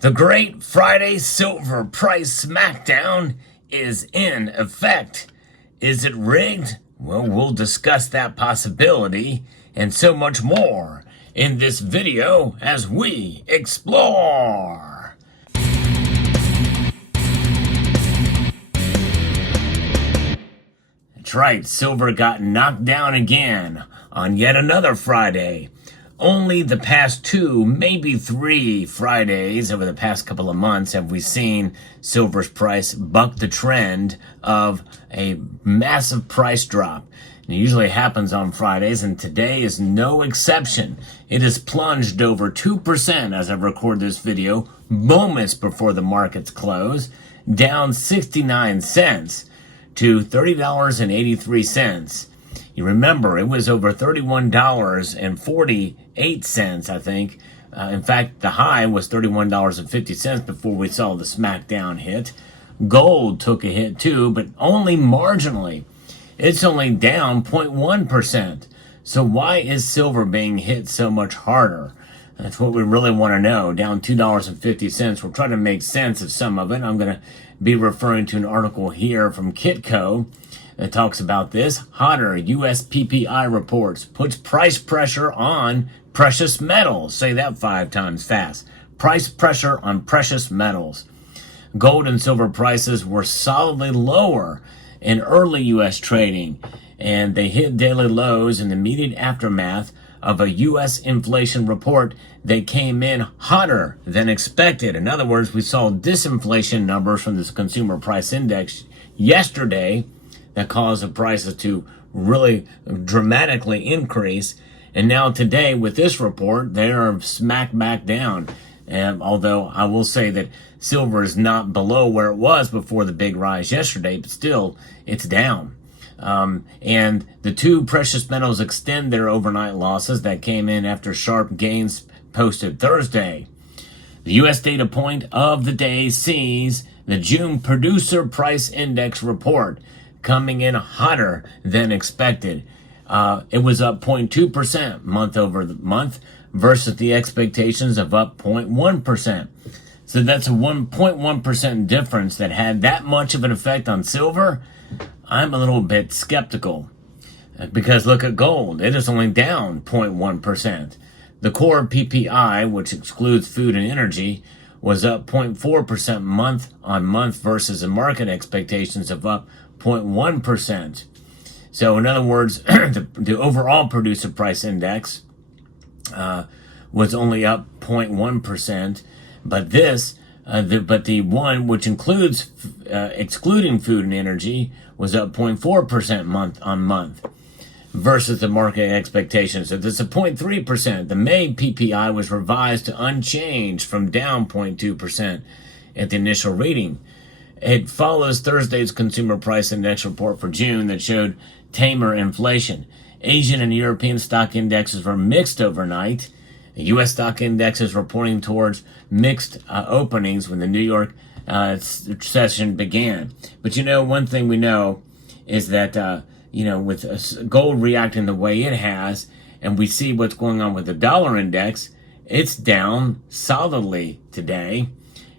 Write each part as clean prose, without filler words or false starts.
The Great Friday Silver Price Smackdown is in effect. Is it rigged? Well, we'll discuss that possibility and so much more in this video as we explore. That's right, silver got knocked down again on yet another Friday. Only the past 2, maybe 3 Fridays over the past couple of months have we seen silver's price buck the trend of a massive price drop. It usually happens on Fridays, and today is no exception. It has plunged over 2% as I record this video, moments before the markets close, down 69 cents to $30.83. You remember, it was over $31.48, I think. In fact, the high was $31.50 before we saw the smackdown hit. Gold took a hit too, but only marginally. It's only down 0.1%. So why is silver being hit so much harder? That's what we really want to know. Down $2.50. We'll try to make sense of some of it. I'm going to be referring to an article here from Kitco that talks about this. Hotter U.S. PPI reports puts price pressure on precious metals. Say that 5 times fast. Price pressure on precious metals. Gold and silver prices were solidly lower in early U.S. trading, and they hit daily lows in the immediate aftermath of a U.S. inflation report that came in hotter than expected. In other words, we saw disinflation numbers from this consumer price index yesterday that caused the prices to really dramatically increase. And now today with this report, they are smack back down. And although I will say that silver is not below where it was before the big rise yesterday, but still it's down. And the 2 precious metals extend their overnight losses that came in after sharp gains posted Thursday. The U.S. data point of the day sees the June Producer Price Index report coming in hotter than expected. It was up 0.2% month over month versus the expectations of up 0.1%. So that's a 1.1% difference that had that much of an effect on silver. I'm a little bit skeptical because look at gold. It is only down 0.1%. The core PPI, which excludes food and energy, was up 0.4% month on month versus the market expectations of up 0.1%. So in other words, the overall producer price index was only up 0.1%, but the one which includes excluding food and energy was up 0.4% month on month versus the market expectations. So there's a 0.3%. The May PPI was revised to unchanged from down 0.2% at the initial reading. It follows Thursday's consumer price index report for June that showed tamer inflation. Asian and European stock indexes were mixed overnight. The U.S. stock index is reporting towards mixed openings when the New York session began. But one thing we know is that, with gold reacting the way it has, and we see what's going on with the dollar index, it's down solidly today.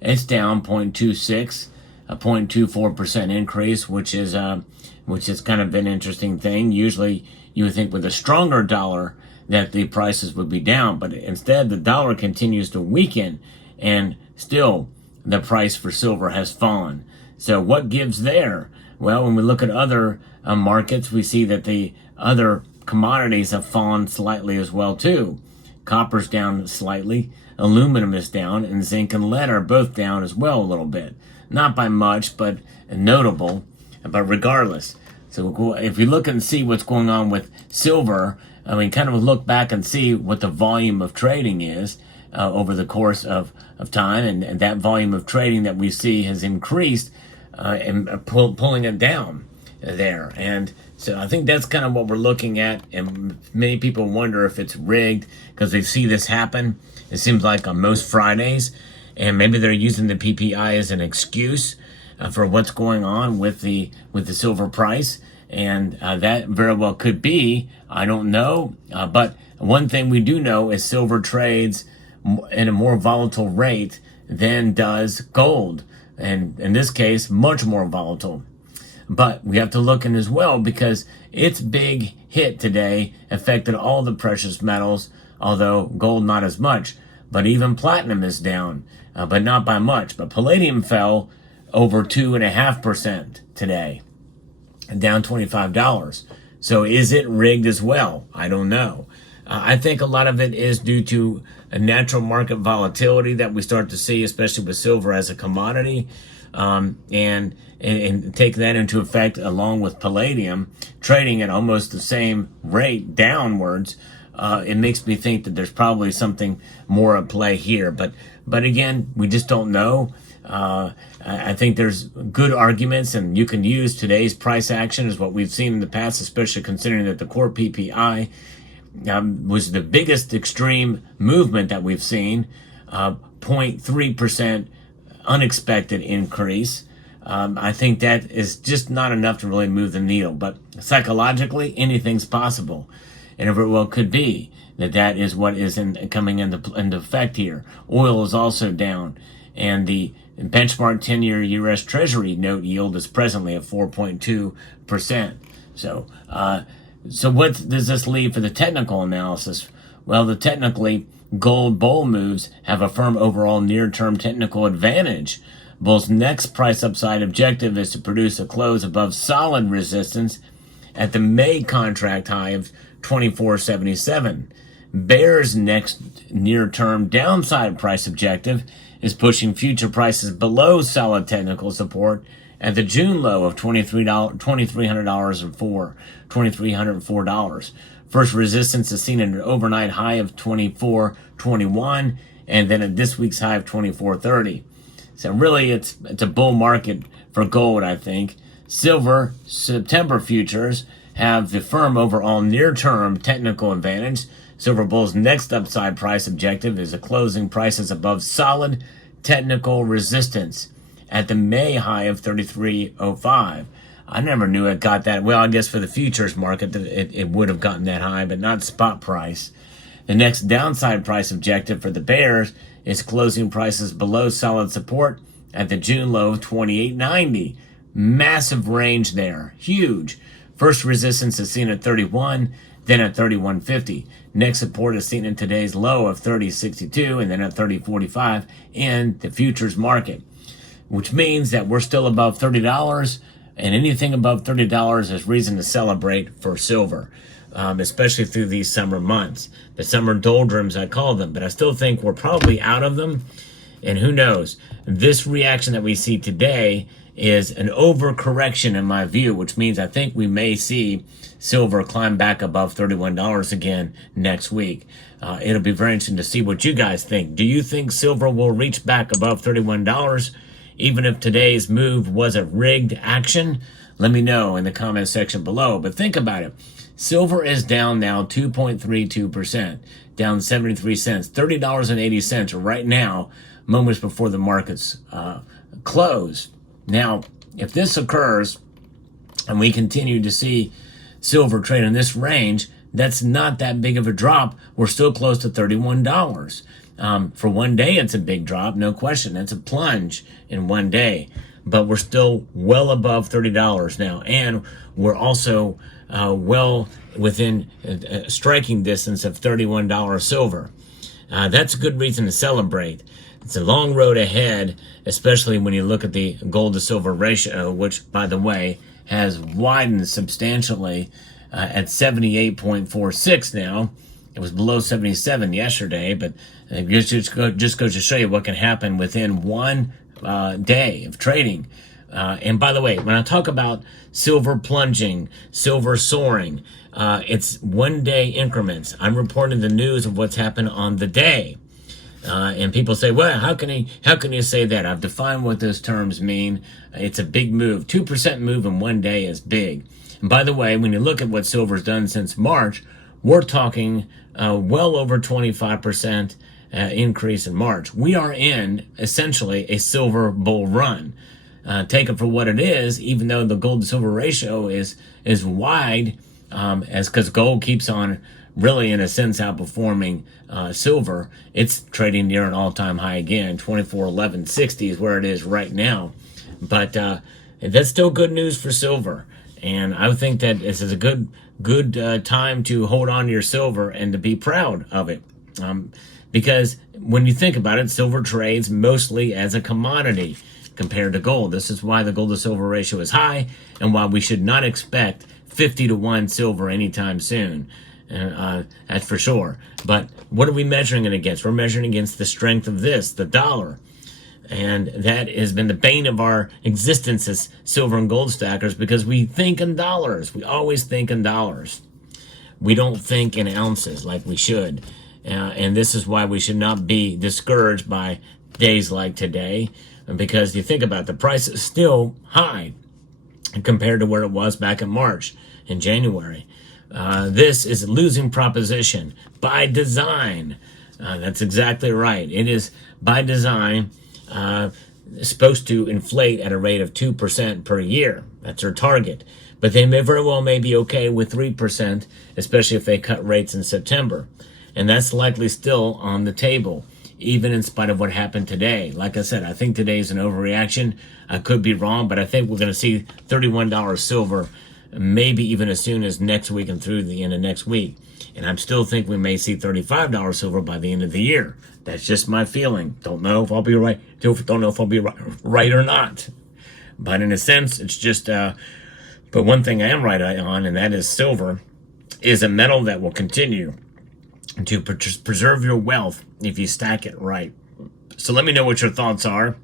It's down 0.26. A 0.24% increase, which is kind of an interesting thing. Usually you would think with a stronger dollar that the prices would be down, but instead the dollar continues to weaken and still the price for silver has fallen. So what gives there? Well, when we look at other markets, we see that the other commodities have fallen slightly as well too. Copper's down slightly, aluminum is down, and zinc and lead are both down as well a little bit. Not by much, but notable, but regardless. So if we look and see what's going on with silver, kind of look back and see what the volume of trading is over the course of time, and that volume of trading that we see has increased and pulling it down there. And so I think that's kind of what we're looking at, and many people wonder if it's rigged because they see this happen. It seems like on most Fridays, and maybe they're using the PPI as an excuse for what's going on with the silver price, and that very well could be. I don't know, but one thing we do know is silver trades in a more volatile rate than does gold. And in this case, much more volatile. But we have to look in as well because its big hit today affected all the precious metals, although gold not as much. But even platinum is down, but not by much. But palladium fell over 2.5% today, down $25. So is it rigged as well? I don't know. I think a lot of it is due to a natural market volatility that we start to see, especially with silver as a commodity. And take that into effect along with palladium trading at almost the same rate downwards. It makes me think that there's probably something more at play here. But again, we just don't know. I think there's good arguments, and you can use today's price action as what we've seen in the past, especially considering that the core PPI was the biggest extreme movement that we've seen, 0.3% unexpected increase. I think that is just not enough to really move the needle. But psychologically, anything's possible. And it very well could be that is what is coming into effect here. Oil is also down. And the benchmark 10-year U.S. Treasury note yield is presently at 4.2%. So what does this leave for the technical analysis? Well, the technically gold bull moves have a firm overall near-term technical advantage. Bull's next price upside objective is to produce a close above solid resistance at the May contract high of 24.77. Bear's next near-term downside price objective is pushing future prices below solid technical support at the June low of $2,304. First resistance is seen at an overnight high of 24.21, and then at this week's high of 24.30. So really, it's a bull market for gold, I think. Silver September futures have the firm overall near-term technical advantage. Silver Bull's next upside price objective is a closing prices above solid technical resistance at the May high of 33.05. I never knew it got that. Well, I guess for the futures market, it would have gotten that high, but not spot price. The next downside price objective for the bears is closing prices below solid support at the June low of 28.90. Massive range there. Huge. First resistance is seen at 31, then at 31.50. Next support is seen in today's low of 30.62 and then at 30.45 in the futures market, which means that we're still above $30, and anything above $30 is reason to celebrate for silver, especially through these summer months. The summer doldrums, I call them, but I still think we're probably out of them, and who knows? This reaction that we see today is an overcorrection in my view, which means I think we may see silver climb back above $31 again next week. It'll be very interesting to see what you guys think. Do you think silver will reach back above $31, even if today's move was a rigged action? Let me know in the comment section below. But think about it. Silver is down now 2.32%, down 73 cents, $30.80 right now, moments before the markets close. Now, if this occurs and we continue to see silver trade in this range, that's not that big of a drop. We're still close to $31. For one day, it's a big drop, no question. That's a plunge in one day. But we're still well above $30 now. And we're also well within striking distance of $31 silver. That's a good reason to celebrate. It's a long road ahead, especially when you look at the gold to silver ratio, which, by the way, has widened substantially at 78.46 now. It was below 77 yesterday, but it just goes to show you what can happen within one day of trading. And by the way, when I talk about silver plunging, silver soaring, it's one-day increments. I'm reporting the news of what's happened on the day. And people say, well, how can you say that? I've defined what those terms mean. It's a big move. 2% move in one day is big. And by the way, when you look at what silver's done since March, we're talking well over 25% increase in March. We are in essentially a silver bull run. Take it for what it is, even though the gold to silver ratio is wide, as because gold keeps on really, in a sense, outperforming silver. It's trading near an all-time high again. 24.1160 is where it is right now. But that's still good news for silver. And I would think that this is a good time to hold on to your silver and to be proud of it. Because when you think about it, silver trades mostly as a commodity compared to gold. This is why the gold to silver ratio is high and why we should not expect 50-to-1 silver anytime soon. That's for sure. But what are we measuring it against? We're measuring against the strength of this, the dollar. And that has been the bane of our existence as silver and gold stackers because we think in dollars. We always think in dollars. We don't think in ounces like we should. And this is why we should not be discouraged by days like today, because you think about it, the price is still high compared to where it was back in March and January. This is a losing proposition by design. That's exactly right. It is by design supposed to inflate at a rate of 2% per year. That's their target. But they may very well may be okay with 3%, especially if they cut rates in September. And that's likely still on the table, even in spite of what happened today. Like I said, I think today is an overreaction. I could be wrong, but I think we're going to see $31 silver, maybe even as soon as next week and through the end of next week. And I still think we may see $35 silver by the end of the year. That's just my feeling. Don't know if I'll be right. Don't know if I'll be right or not. But in a sense, it's just, but one thing I am right on, and that is silver is a metal that will continue to preserve your wealth if you stack it right. So let me know what your thoughts are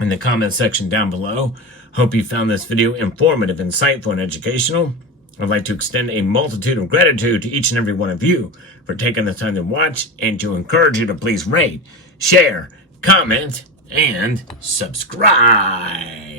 in the comment section down below. Hope you found this video informative, insightful, and educational. I'd like to extend a multitude of gratitude to each and every one of you for taking the time to watch and to encourage you to please rate, share, comment, and subscribe.